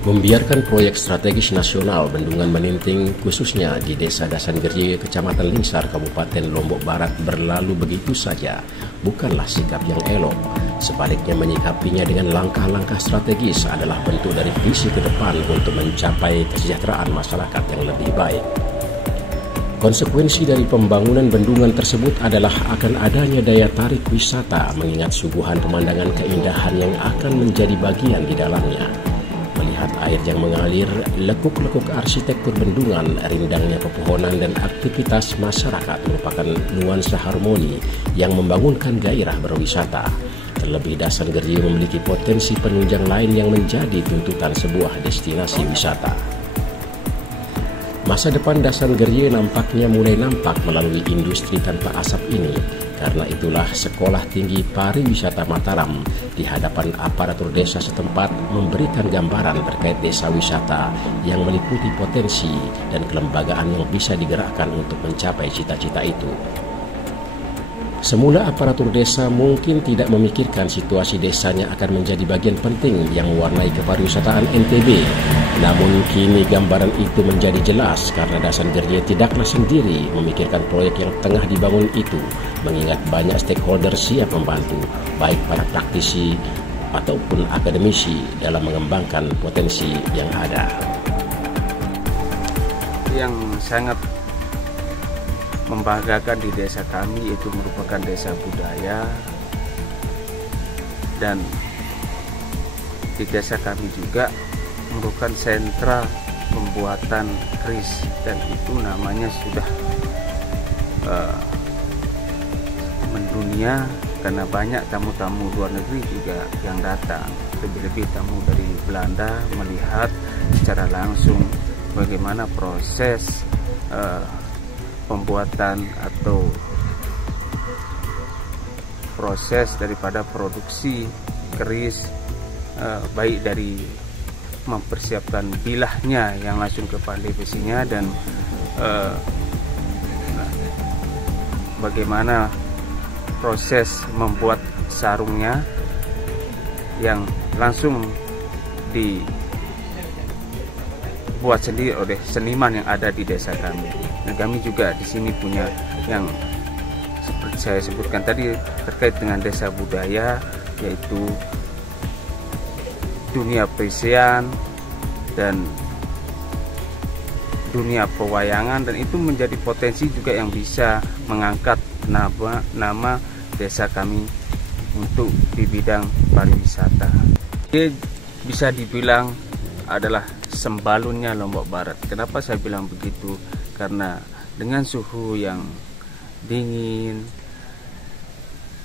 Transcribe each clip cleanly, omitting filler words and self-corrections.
Membiarkan proyek strategis nasional Bendungan Meninting khususnya di Desa Dasangerje, Kecamatan Lingsar, Kabupaten Lombok Barat berlalu begitu saja bukanlah sikap yang elok. Sebaliknya menyikapinya dengan langkah-langkah strategis adalah bentuk dari visi ke depan untuk mencapai kesejahteraan masyarakat yang lebih baik. Konsekuensi dari pembangunan bendungan tersebut adalah akan adanya daya tarik wisata mengingat suguhan pemandangan keindahan yang akan menjadi bagian di dalamnya. Melihat air yang mengalir, lekuk-lekuk arsitektur bendungan, rindangnya pepohonan dan aktivitas masyarakat merupakan nuansa harmoni yang membangunkan gairah berwisata. Terlebih Dasangerje memiliki potensi penunjang lain yang menjadi tuntutan sebuah destinasi wisata. Masa depan Dasangerje nampaknya mulai nampak melalui industri tanpa asap ini. Karena itulah Sekolah Tinggi Pariwisata Mataram di hadapan aparatur desa setempat memberikan gambaran terkait desa wisata yang meliputi potensi dan kelembagaan yang bisa digerakkan untuk mencapai cita-cita itu. Semula aparatur desa mungkin tidak memikirkan situasi desanya akan menjadi bagian penting yang mewarnai kepariwisataan NTB. Namun kini gambaran itu menjadi jelas karena Dasangerje tidaklah sendiri memikirkan proyek yang tengah dibangun itu, mengingat banyak stakeholder siap membantu, baik para praktisi ataupun akademisi dalam mengembangkan potensi yang ada. Yang sangat membanggakan di desa kami itu merupakan desa budaya, dan di desa kami juga merupakan sentra pembuatan keris, dan itu namanya sudah mendunia karena banyak tamu-tamu luar negeri juga yang datang, lebih-lebih tamu dari Belanda melihat secara langsung bagaimana proses pembuatan atau proses daripada produksi keris, baik dari mempersiapkan bilahnya yang langsung ke pandai besinya dan bagaimana proses membuat sarungnya yang langsung dibuat sendiri oleh seniman yang ada di desa kami. Dan kami juga di sini punya yang seperti saya sebutkan tadi terkait dengan desa budaya, yaitu dunia perisian dan dunia pewayangan, dan itu menjadi potensi juga yang bisa mengangkat nama desa kami untuk di bidang pariwisata. Dia bisa dibilang adalah sembalunnya Lombok Barat. Kenapa saya bilang begitu? Karena dengan suhu yang dingin,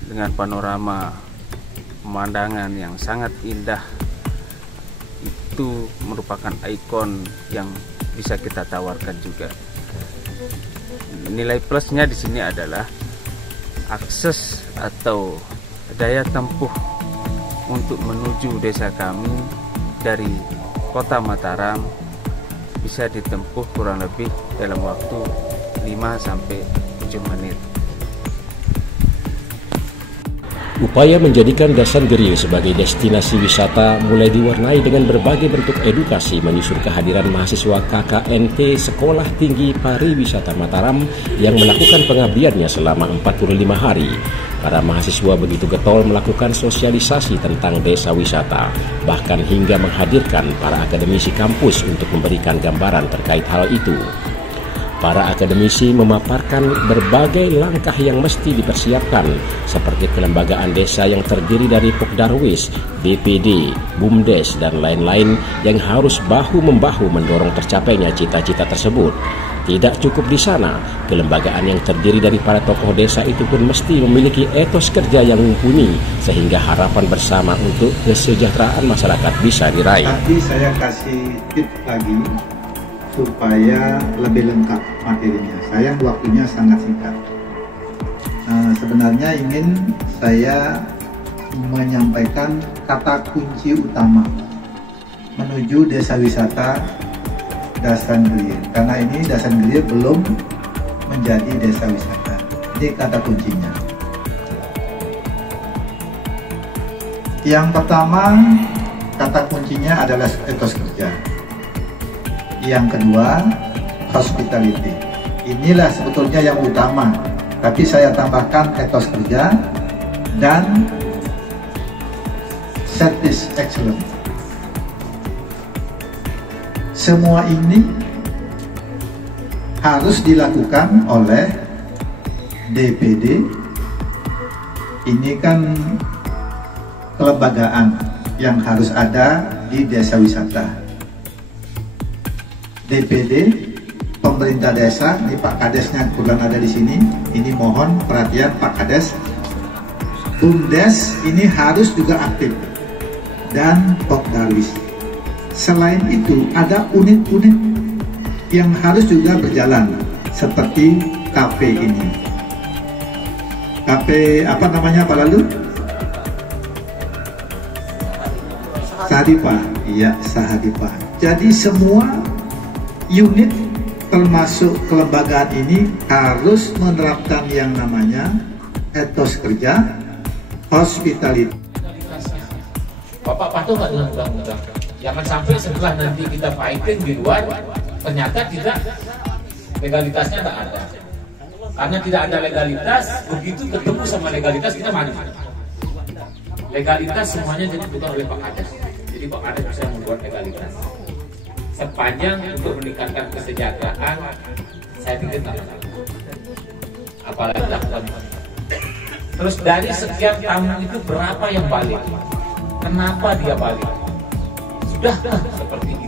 dengan panorama pemandangan yang sangat indah, itu merupakan ikon yang bisa kita tawarkan juga. Nilai plusnya di sini adalah akses atau daya tempuh untuk menuju desa kami dari Kota Mataram bisa ditempuh kurang lebih dalam waktu 5-7 menit. Upaya menjadikan Dasangerje sebagai destinasi wisata mulai diwarnai dengan berbagai bentuk edukasi menyusul kehadiran mahasiswa KKNT Sekolah Tinggi Pariwisata Mataram yang melakukan pengabdiannya selama 45 hari. Para mahasiswa begitu getol melakukan sosialisasi tentang desa wisata, bahkan hingga menghadirkan para akademisi kampus untuk memberikan gambaran terkait hal itu. Para akademisi memaparkan berbagai langkah yang mesti dipersiapkan, seperti kelembagaan desa yang terdiri dari Pokdarwis, BPD, BUMDes, dan lain-lain yang harus bahu-membahu mendorong tercapainya cita-cita tersebut. Tidak cukup di sana, kelembagaan yang terdiri dari para tokoh desa itu pun mesti memiliki etos kerja yang mumpuni, sehingga harapan bersama untuk kesejahteraan masyarakat bisa diraih. Tadi saya kasih tip lagi supaya lebih lengkap materinya. Sayang waktunya sangat singkat. Sebenarnya ingin saya menyampaikan kata kunci utama menuju desa wisata Dasangerje, karena ini Dasangerje belum menjadi desa wisata. Ini kata kuncinya. Yang pertama, kata kuncinya adalah etos kerja. Yang kedua, hospitality. Inilah sebetulnya yang utama, tapi saya tambahkan etos kerja dan service excellence. Semua ini harus dilakukan oleh DPD. Ini kan kelembagaan yang harus ada di desa wisata. DPD, pemerintah desa, ini Pak Kadesnya kebetulan ada di sini. Ini mohon perhatian Pak Kades. BUMDes ini harus juga aktif, dan Pokdarwis. Selain itu ada unit-unit yang harus juga berjalan, seperti kafe ini. Kafe apa namanya Pak Lalu? Sahadipa. Iya, Sahadipa. Jadi semua unit termasuk kelembagaan ini harus menerapkan yang namanya etos kerja, hospitality. Bapak patuh nggak dengan undang-undang? Jangan sampai setelah nanti kita fighting di luar, ternyata tidak, legalitasnya nggak ada. Karena tidak ada legalitas, begitu ketemu sama legalitas kita maju. Legalitas semuanya jadi dibutuhkan oleh Pak Kades. Jadi Pak Kades bisa membuat legalitas. Sepanjang untuk meningkatkan kesejahteraan, saya pikir tak ada. Apalagi lakukan. Terus dari sekian tamu itu berapa yang balik? Kenapa dia balik? Sudahkah seperti itu?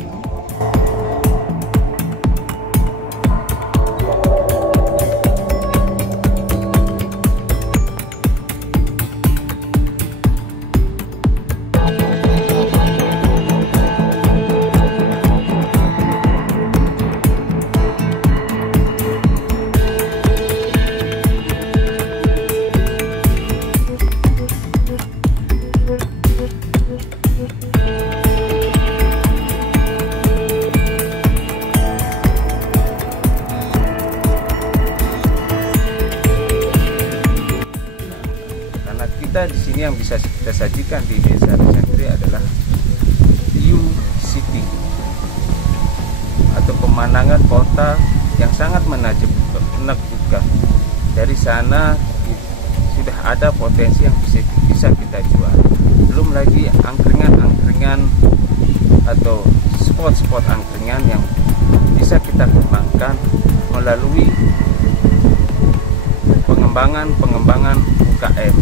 Di sini yang bisa kita sajikan di desa sendiri adalah view city atau pemandangan kota yang sangat menakjubkan. Dari sana sudah ada potensi yang bisa kita jual. Belum lagi angkringan-angkringan atau spot-spot angkringan yang bisa kita kembangkan melalui pengembangan UKM.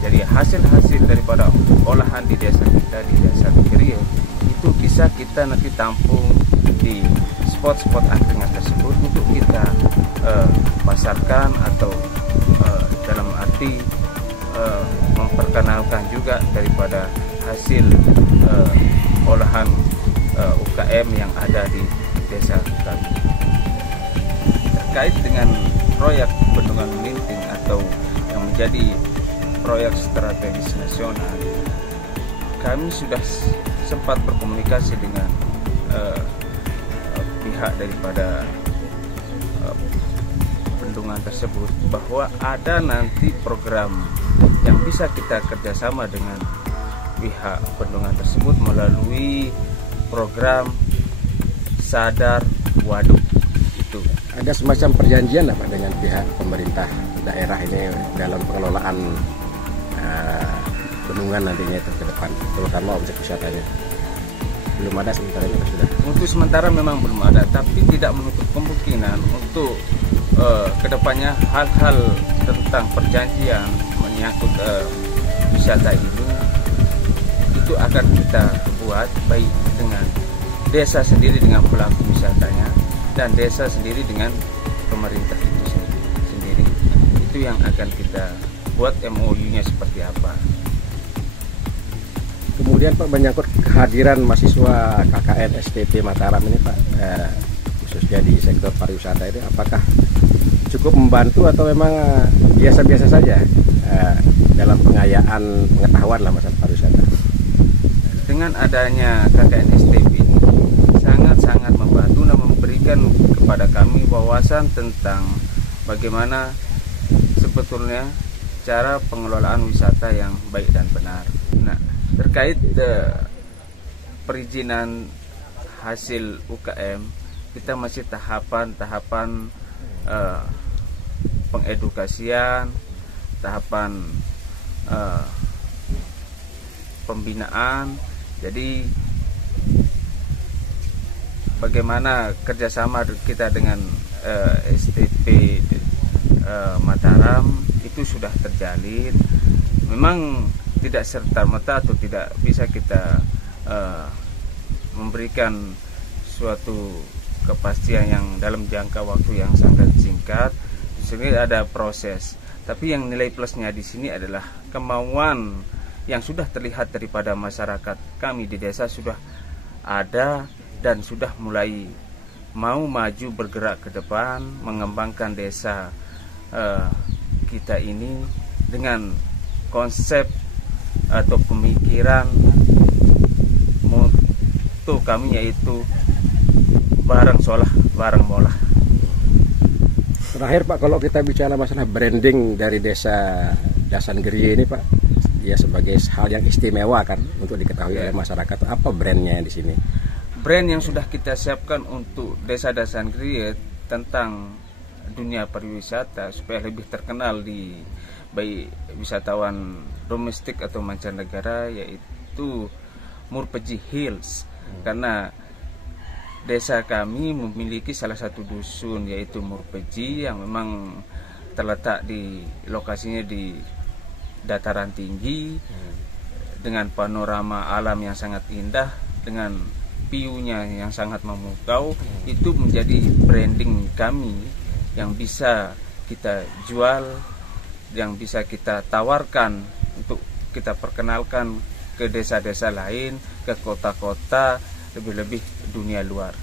Jadi hasil-hasil daripada olahan di desa kita, di desa Kerie, itu bisa kita nanti tampung di spot-spot angkringan tersebut untuk kita pasarkan atau dalam arti memperkenalkan juga daripada hasil olahan UKM yang ada di desa kami. Terkait dengan proyek Bendungan Melinting atau yang menjadi proyek strategis nasional, kami sudah sempat berkomunikasi dengan pihak daripada bendungan tersebut bahwa ada nanti program yang bisa kita kerjasama dengan pihak bendungan tersebut melalui program Sadar Waduk. Itu ada semacam perjanjian apa dengan pihak pemerintah daerah ini dalam pengelolaan bendungan nantinya itu ke depan, terutama objek wisatanya? Belum ada sementara ini sudah. Untuk sementara memang belum ada, tapi tidak menutup kemungkinan untuk kedepannya hal-hal tentang perjanjian menyangkut wisata ini itu akan kita buat baik dengan desa sendiri dengan pelaku wisatanya dan desa sendiri dengan pemerintah itu sendiri. Itu yang akan kita buat MOU-nya seperti apa. Kemudian Pak, menyangkut kehadiran mahasiswa KKN STP Mataram ini Pak, khususnya di sektor pariwisata ini, apakah cukup membantu atau memang biasa-biasa saja dalam pengayaan pengetahuan lah masalah pariwisata? Dengan adanya KKN STP ini sangat-sangat membantu dan memberikan kepada kami wawasan tentang bagaimana sebetulnya cara pengelolaan wisata yang baik dan benar. Nah, terkait perizinan hasil UKM, kita masih tahapan pengedukasian, tahapan pembinaan. Jadi bagaimana kerjasama kita dengan STP Mataram itu sudah terjalin. Memang tidak serta-merta atau tidak bisa kita memberikan suatu kepastian yang dalam jangka waktu yang sangat singkat. Sebenarnya ada proses, tapi yang nilai plusnya di sini adalah kemauan yang sudah terlihat daripada masyarakat kami di desa sudah ada dan sudah mulai mau maju bergerak ke depan mengembangkan desa kita ini dengan konsep atau pemikiran moto kami yaitu bareng solah bareng molah. Terakhir Pak, kalau kita bicara masalah branding dari desa Dasan Gerie ini Pak, ya sebagai hal yang istimewa kan untuk diketahui oleh masyarakat, apa brandnya di sini? Brand yang sudah kita siapkan untuk desa Dasan Gerie tentang dunia pariwisata supaya lebih terkenal di baik wisatawan domestik atau mancanegara, yaitu Murpeji Hills. Karena desa kami memiliki salah satu dusun yaitu Murpeji yang memang terletak di lokasinya di dataran tinggi dengan panorama alam yang sangat indah, dengan view-nya yang sangat memukau. Itu menjadi branding kami yang bisa kita jual, yang bisa kita tawarkan untuk kita perkenalkan ke desa-desa lain, ke kota-kota, lebih-lebih dunia luar.